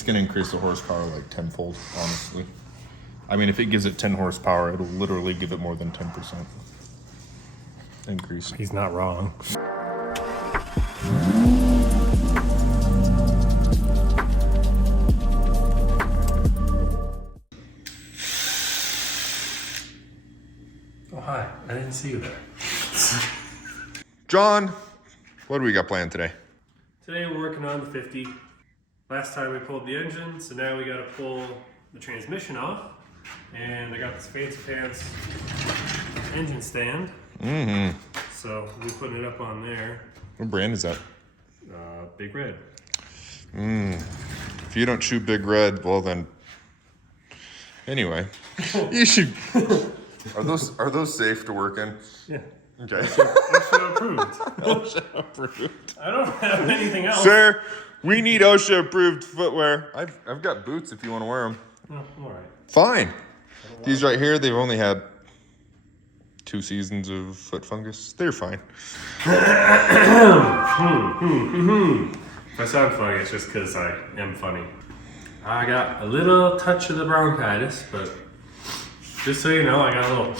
It's going to increase the horsepower like tenfold, honestly. I mean, if it gives it 10 horsepower, it'll literally give it more than 10% increase. He's not wrong. Oh, hi. I didn't see you there. John, what do we got planned today? Today we're working on the 50. Last time we pulled the engine, so now we got to pull the transmission off. And I got this fancy pants engine stand. Mm-hmm. So we're putting it up on there. What brand is that? Big Red. If you don't chew Big Red, well then. Anyway, you should. Are those safe to work in? Yeah. Okay. OSHA approved. OSHA approved. I don't have anything else. Sir, we need OSHA approved footwear. I've got boots if you want to wear them. No, I'm all right. Fine. These right here, they've only had 2 seasons of foot fungus. They're fine. If I sound funny, it's just because I am funny. I got a little touch of the bronchitis, but just so you know, I got a little,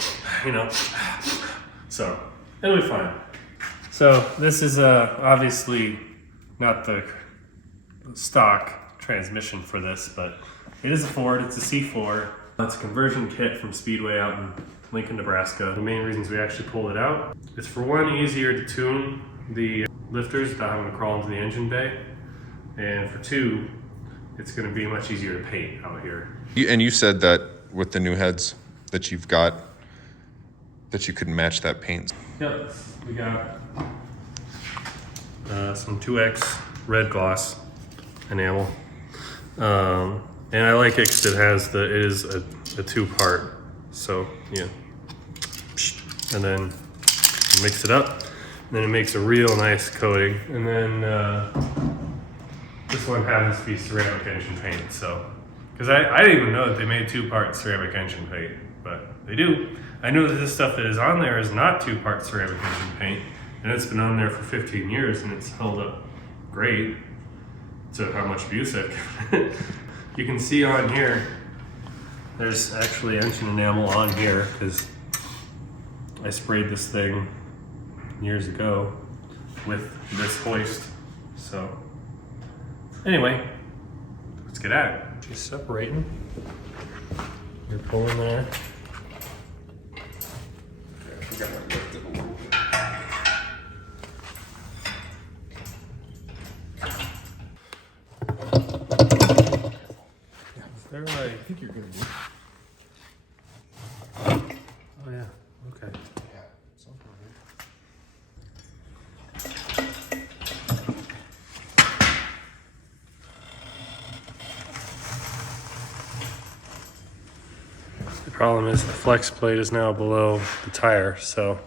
so it'll be fine. So this is obviously not the stock transmission for this, but it is a Ford. It's a C4. It's a conversion kit from Speedway out in Lincoln, Nebraska. The main reasons we actually pulled it out is, for one, easier to tune the lifters without having to crawl into the engine bay, and for two, it's going to be much easier to paint out here. And you said that with the new heads that you've got, that you could match that paint. Yep, we got some 2X red gloss enamel. And I like it because it is a 2-part. So yeah, and then mix it up, and then it makes a real nice coating. And then this one happens to be ceramic engine paint. So, because I didn't even know that they made 2-part ceramic engine paint, but they do. I know that this stuff that is on there is not 2-part ceramic engine paint, and it's been on there for 15 years, and it's held up great to how much abuse it. You can see on here, there's actually engine enamel on here because I sprayed this thing years ago with this hoist. So anyway, let's get at it. She's separating. You're pulling there. They're like, I think you're gonna need. oh yeah, okay. Yeah, something The problem is the flex plate is now below the tire, so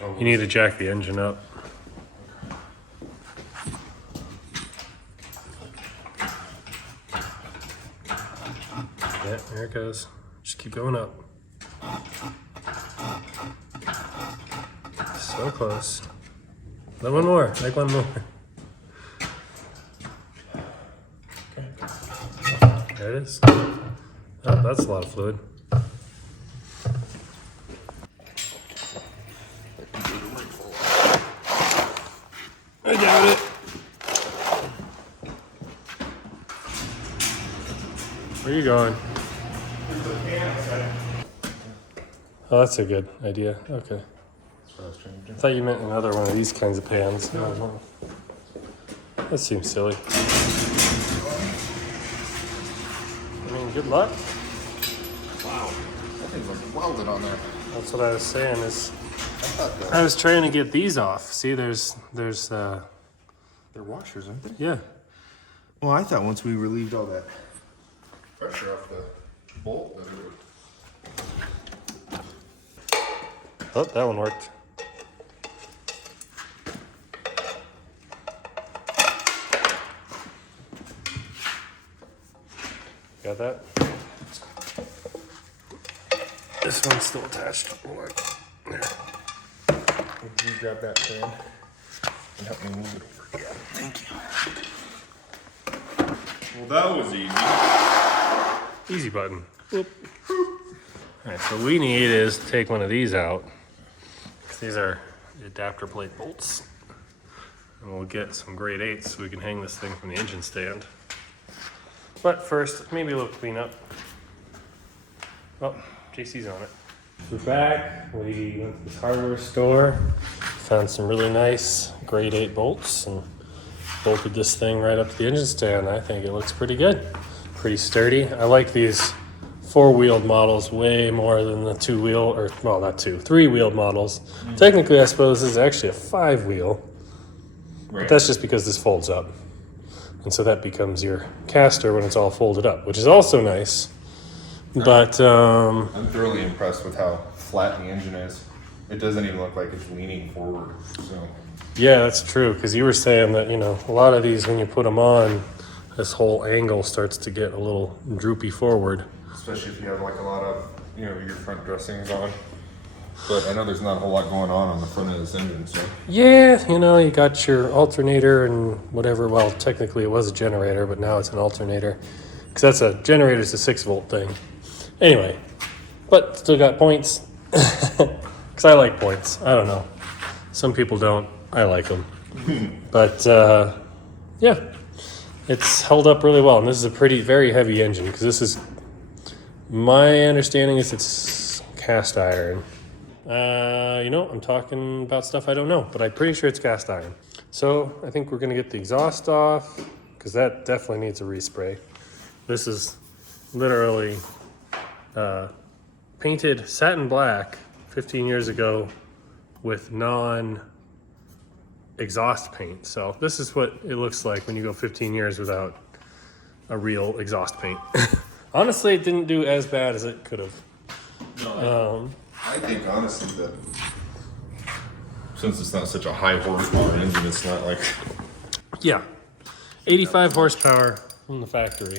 you need to jack the engine up. Yeah, there it goes. Just keep going up. So close. Let one more. Make one more. There it is. Oh, that's a lot of fluid. I doubt it. Where are you going? Oh, that's a good idea. Okay. That's what I was trying to do. I thought you meant another one of these kinds of pans. That seems silly. I mean, good luck. Wow, that thing's like welded on there. That's what I was saying. I was trying to get these off. See, there's They're washers, aren't they? yeah. Well, I thought once we relieved all that pressure off the bolt that it would. Oh, that one worked. Got that? This one's still attached. There. Would you grab that pan and help me move it over? Yeah, thank you. Well, that was easy. Easy button. Whoop. All right, so what we need is take one of these out. These are the adapter plate bolts. And we'll get some grade 8s so we can hang this thing from the engine stand. But first, maybe a little cleanup. Oh, JC's on it. We're back. We went to this hardware store, found some really nice grade 8 bolts, and bolted this thing right up to the engine stand. I think it looks pretty good. Pretty sturdy. I like these 4-wheeled models way more than the 2-wheel, or well, not 2, 3-wheeled models. Technically, I suppose this is actually a 5-wheel, but that's just because this folds up. And so that becomes your caster when it's all folded up, which is also nice. But I'm thoroughly impressed with how flat the engine is. It doesn't even look like it's leaning forward. So yeah, that's true, because you were saying that, a lot of these, when you put them on, this whole angle starts to get a little droopy forward. especially if you have like a lot of, your front dressings on. But I know there's not a whole lot going on the front of this engine, so. Yeah, you got your alternator and whatever. Well, technically it was a generator, but now it's an alternator. Because that's a generator's a 6-volt thing. Anyway, but still got points. Because I like points. I don't know. Some people don't. I like them. But, yeah. It's held up really well. And this is a very heavy engine. Because this is, my understanding is it's cast iron. I'm talking about stuff I don't know, but I'm pretty sure it's cast iron. So I think we're gonna get the exhaust off, because that definitely needs a respray. This is literally painted satin black 15 years ago with non-exhaust paint. So this is what it looks like when you go 15 years without a real exhaust paint. Honestly, it didn't do as bad as it could have. No, I think honestly that since it's not such a high horsepower engine, it's not like. Yeah, 85 horsepower from the factory.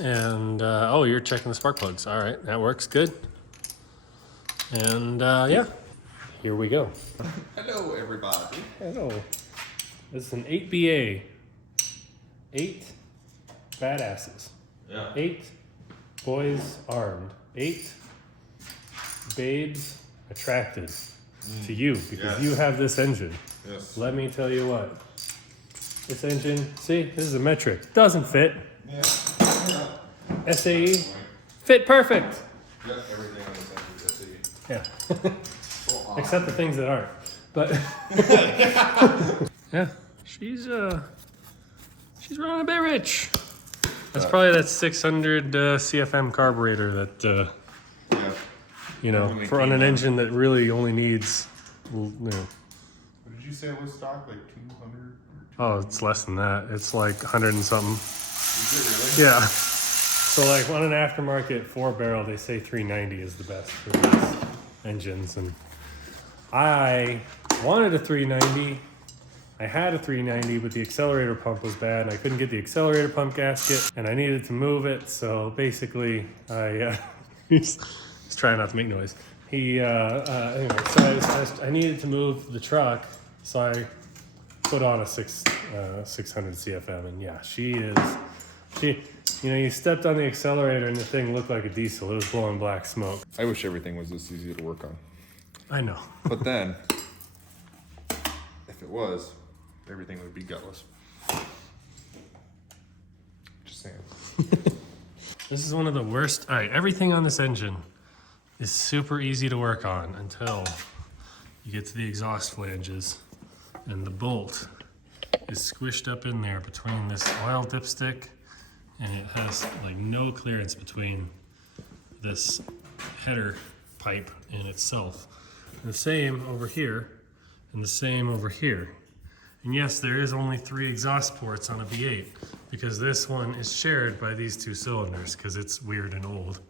And, oh, you're checking the spark plugs. All right, that works good. And, yeah, here we go. Hello, everybody. Hello. This is an 8BA. 8 badasses. Yeah. 8 boys armed. 8 babes attracted to you because you have this engine. Yes. Let me tell you what. This engine, see, this is a metric. Doesn't fit. Yeah. SAE, fit perfect. Yeah, everything on this engine is SAE. Yeah. So Except the things that aren't. But yeah, she's running a bit rich. That's probably that 600 CFM carburetor that yeah. for on an engine that really only needs. What did you say it was stock? Like 200? Oh, it's less than that. It's like 100 and something. Is it really? Yeah. So like on an aftermarket 4-barrel, they say 390 is the best for these engines, and I wanted a 390. I had a 390, but the accelerator pump was bad, and I couldn't get the accelerator pump gasket, and I needed to move it. So basically, he's trying not to make noise. Anyway, so I needed to move the truck, so I put on a 600 CFM, and yeah, you stepped on the accelerator and the thing looked like a diesel. It was blowing black smoke. I wish everything was this easy to work on. I know. But then, if it was, everything would be gutless. Just saying. This is one of the worst. All right, everything on this engine is super easy to work on until you get to the exhaust flanges and the bolt is squished up in there between this oil dipstick, and it has like no clearance between this header pipe and itself. And the same over here and the same over here. And yes, there is only 3 exhaust ports on a V8 because this one is shared by these 2 cylinders because it's weird and old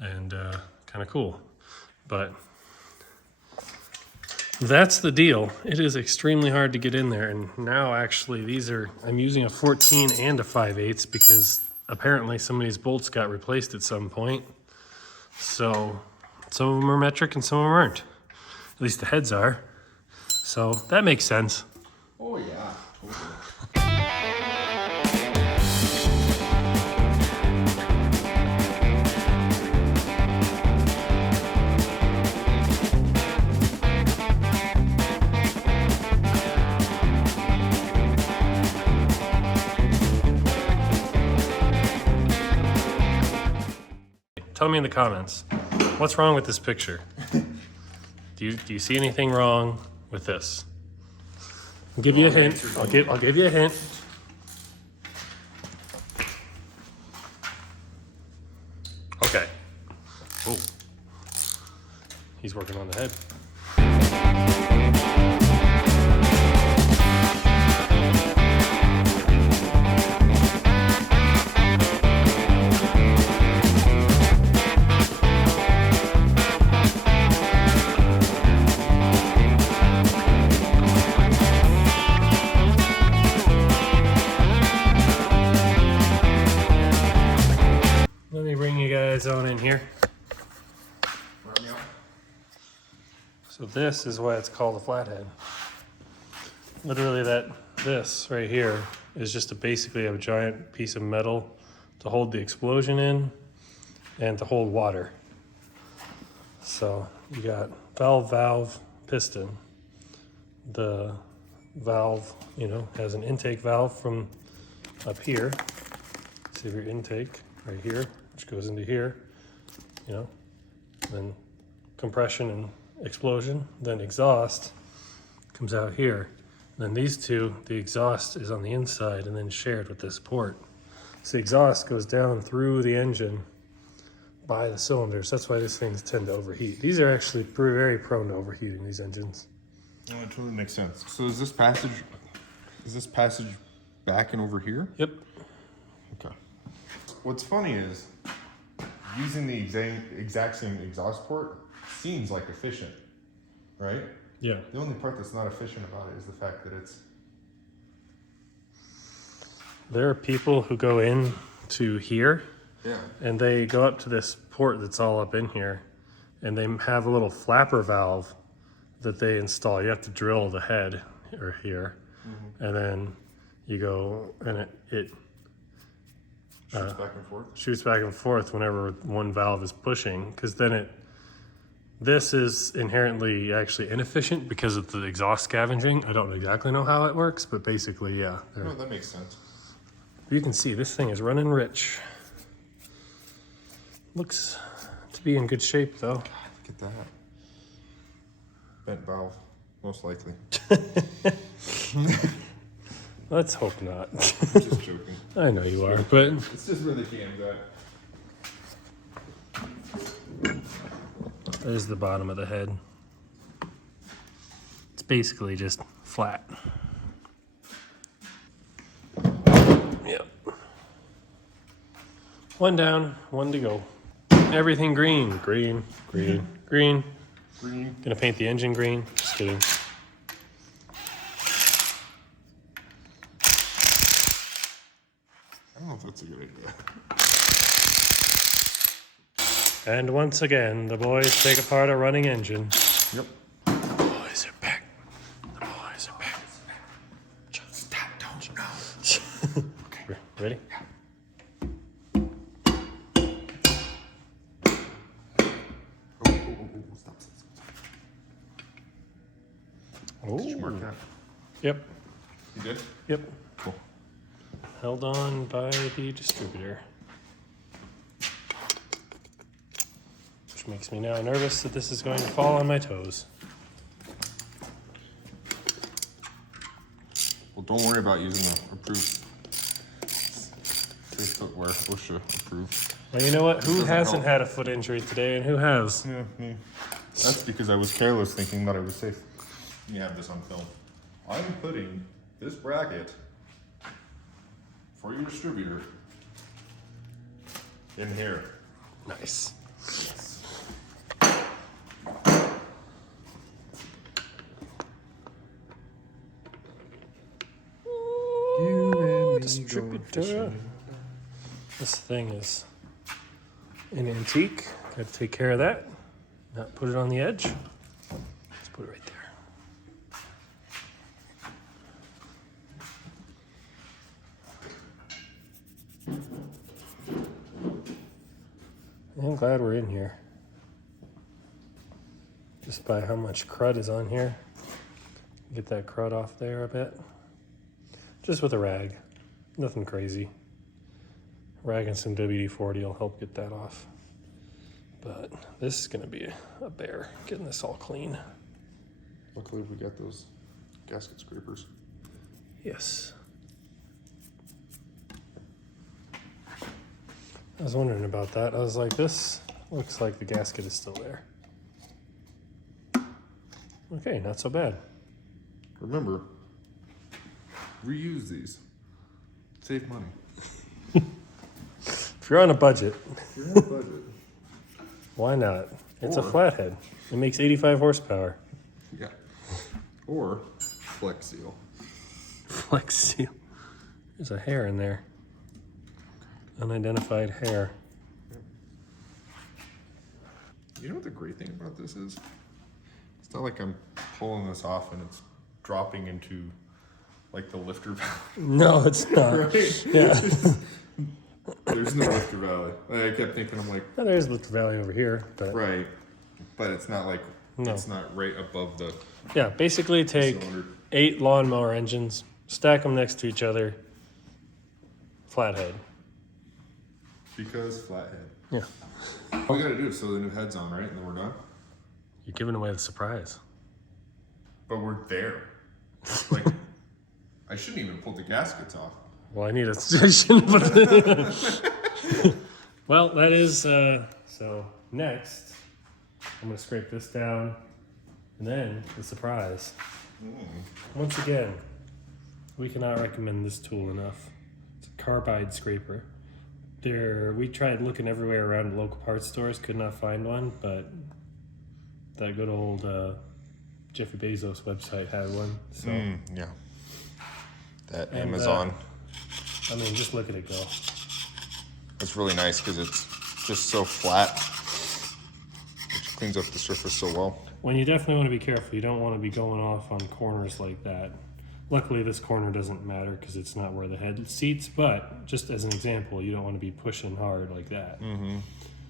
and kind of cool. But that's the deal. It is extremely hard to get in there. And now actually I'm using a 14 and a 5/8 because apparently some of these bolts got replaced at some point. So some of them are metric and some of them aren't. At least the heads are. So that makes sense. Oh, yeah. Totally. Tell me in the comments. What's wrong with this picture? Do you see anything wrong with this? I'll give you a hint. I'll give you a hint. Okay. Oh. He's working on the head. Let me bring you guys on in here. So this is why it's called a flathead. Literally this right here is just basically a giant piece of metal to hold the explosion in and to hold water. So you got valve, piston. The valve, has an intake valve from up here. See your intake right here, which goes into here, then compression and explosion, then exhaust comes out here. And then these two, the exhaust is on the inside and then shared with this port. So the exhaust goes down through the engine by the cylinders. That's why these things tend to overheat. These are actually very prone to overheating, these engines. No, it totally makes sense. So is this passage back and over here? Yep. Okay. What's funny is using the exact same exhaust port seems like efficient, right? Yeah. The only part that's not efficient about it is the fact that it's... There are people who go in to here, and they go up to this port that's all up in here, and they have a little flapper valve that they install. You have to drill the head or here, and then you go, and it shoots back and forth. Shoots back and forth whenever one valve is pushing, because then this is inherently actually inefficient because of the exhaust scavenging. I don't exactly know how it works, but basically, yeah. No, that makes sense. You can see this thing is running rich. Looks to be in good shape though. God, look at that. Bent valve, most likely. Let's hope not. I'm just joking. I know you are, but It's just where the cam's at. there's the bottom of the head. It's basically just flat. Yep. One down, one to go. Everything green. Green. Green. Gonna paint the engine green. Just kidding. I don't know if that's a good idea. And once again, the boys take apart a running engine. Yep. The boys are back. The boys are back. Just that, don't you know? Okay. Ready? Stop. Oh. Did you mark that? Yep. You did? Yep. Cool. Held on by the distributor. Which makes me now nervous that this is going to fall on my toes. Well, don't worry about using the approved safe footwear. OSHA approved. Well, you know what? Who doesn't hasn't help. had a foot injury today and who has? Yeah, me. That's because I was careless thinking that I was safe. You have this on film. I'm putting this bracket for your distributor in here. Nice. You and me Distributor. going fishing. This thing is an antique. Got to take care of that. Not put it on the edge. Let's put it right there. I'm glad we're in here. Just by how much crud is on here. Get that crud off there a bit. Just with a rag. Nothing crazy. Rag and some WD-40 will help get that off. But this is gonna be a bear, getting this all clean. Luckily we got those gasket scrapers. Yes. I was wondering about that. I was like, this looks like the gasket is still there. Okay, not so bad. Remember, reuse these. Save money. If you're on a budget, why not? It's a Or- flathead. It makes 85 horsepower. Yeah. Or Flex Seal. Flex seal. There's a hair in there. Unidentified hair. You know what the great thing about this is? It's not like I'm pulling this off and it's dropping into like the lifter valley. No, it's not. Right? Yeah. There's no lifter valley. I kept thinking, I'm like, Well, there's Lift Valley over here, but right. But it's not like, No. it's not right above the yeah, basically take cylinder. 8 lawnmower engines, stack them next to each other, flathead. Because Flathead. Yeah. All we gotta do is sew the new heads on, right? And then we're done. You're giving away the surprise. But we're there. Like, I shouldn't even pull the gaskets off. Well, I need a suggestion. Well, that is, so next, I'm gonna scrape this down and then the surprise. Once again, we cannot recommend this tool enough. It's a carbide scraper. We tried looking everywhere around local parts stores, could not find one, but that good old Jeffrey Bezos website had one. So, Yeah. That And, Amazon. I mean, just look at it go. It's really nice because it's just so flat, which cleans up the surface so well. When you definitely want to be careful, you don't want to be going off on corners like that. Luckily, this corner doesn't matter because it's not where the head seats, but just as an example, you don't want to be pushing hard like that.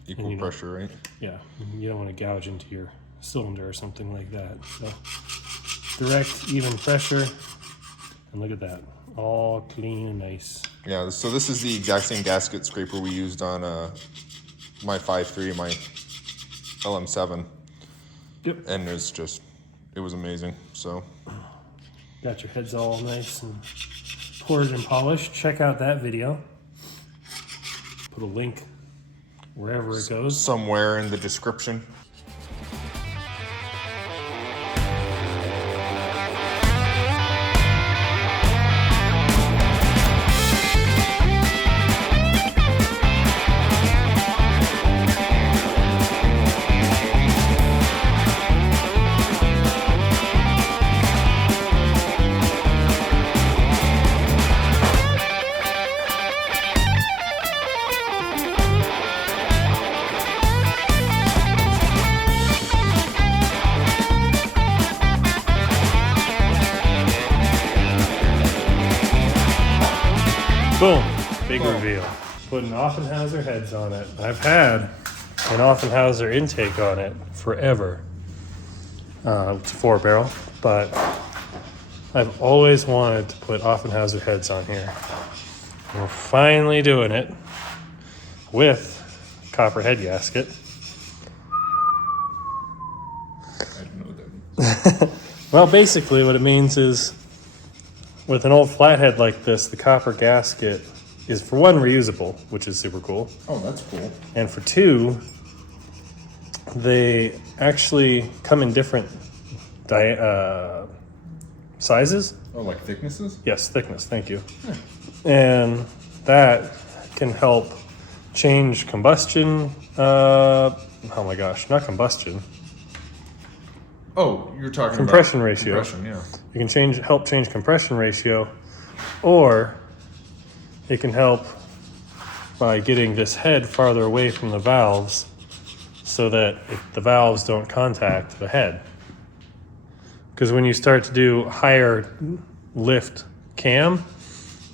Equal you know- pressure, right? Yeah, you don't want to gouge into your cylinder or something like that. So, direct, even pressure, and look at that. All clean and nice. Yeah, so this is the exact same gasket scraper we used on my 5.3 and my LM7. Yep. And it was amazing, so. Got your heads all nice and poured and polished. Check out that video. Put a link wherever it goes. Somewhere in the description. Boom, big reveal. Putting Offenhauser heads on it. I've had an Offenhauser intake on it forever. It's a 4-barrel, but I've always wanted to put Offenhauser heads on here. We're finally doing it with copper head gasket. I don't know what that means. Well, basically what it means is with an old flathead like this, the copper gasket is, for one, reusable, which is super cool. Oh, that's cool. And for two, they actually come in different sizes. Oh, like thicknesses? Yes, thickness, thank you. And that can help change combustion. Oh my gosh, not combustion. Oh, you're talking Compression about ratio. Compression, yeah. It can help change compression ratio, or it can help by getting this head farther away from the valves so that the valves don't contact the head. Because when you start to do higher lift cam,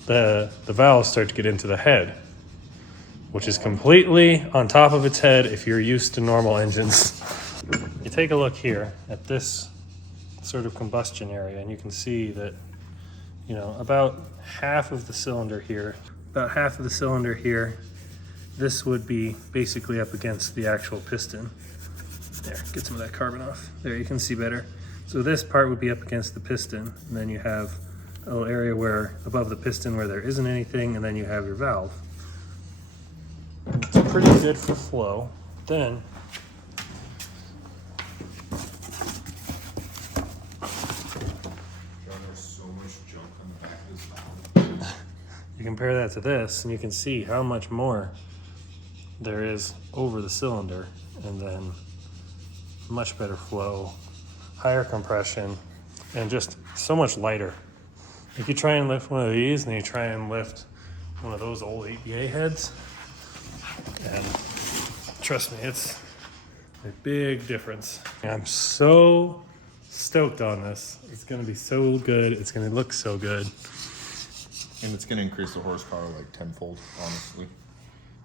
the valves start to get into the head, which is completely on top of its head if you're used to normal engines. You take a look here at this sort of combustion area, and you can see that, about half of the cylinder here this would be basically up against the actual piston. There, get some of that carbon off. There, you can see better. So this part would be up against the piston, and then you have a little area where above the piston where there isn't anything, and then you have your valve. And it's pretty good for flow. Then There's so much junk on the back of this valve. you compare that to this, and you can see how much more there is over the cylinder, and then much better flow, higher compression, and just so much lighter. If you try and lift one of these and you try and lift one of those old APA heads, and trust me, it's a big difference. I'm so stoked on this. It's gonna be so good. It's gonna look so good. And it's going to increase the horsepower like tenfold, honestly.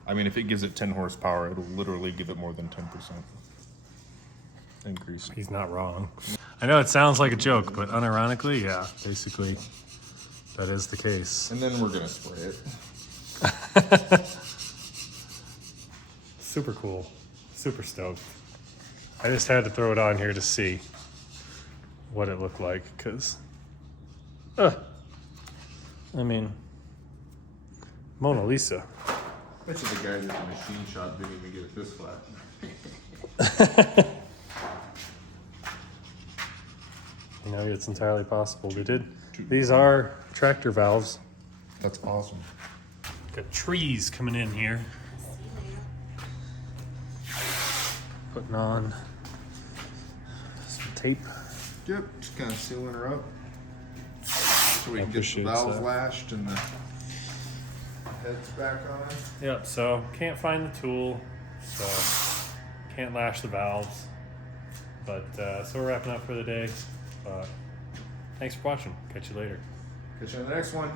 I mean, if it gives it 10 horsepower, it'll literally give it more than 10% increase. He's not wrong. I know it sounds like a joke, but unironically, yeah, basically that is the case. And then we're going to spray it. Super cool. Super stoked. I just had to throw it on here to see what it looked like, because I mean, Mona Lisa. Bet you the guy at the machine shop didn't even get it this flat. You know, it's entirely possible. They did. These are tractor valves. That's awesome. Got trees coming in here. Putting on some tape. Yep, just kind of sealing her up. So we can get the valves lashed and the heads back on. Yep, so can't find the tool, so can't lash the valves. But so we're wrapping up for the day. Thanks for watching. Catch you later. Catch you on the next one.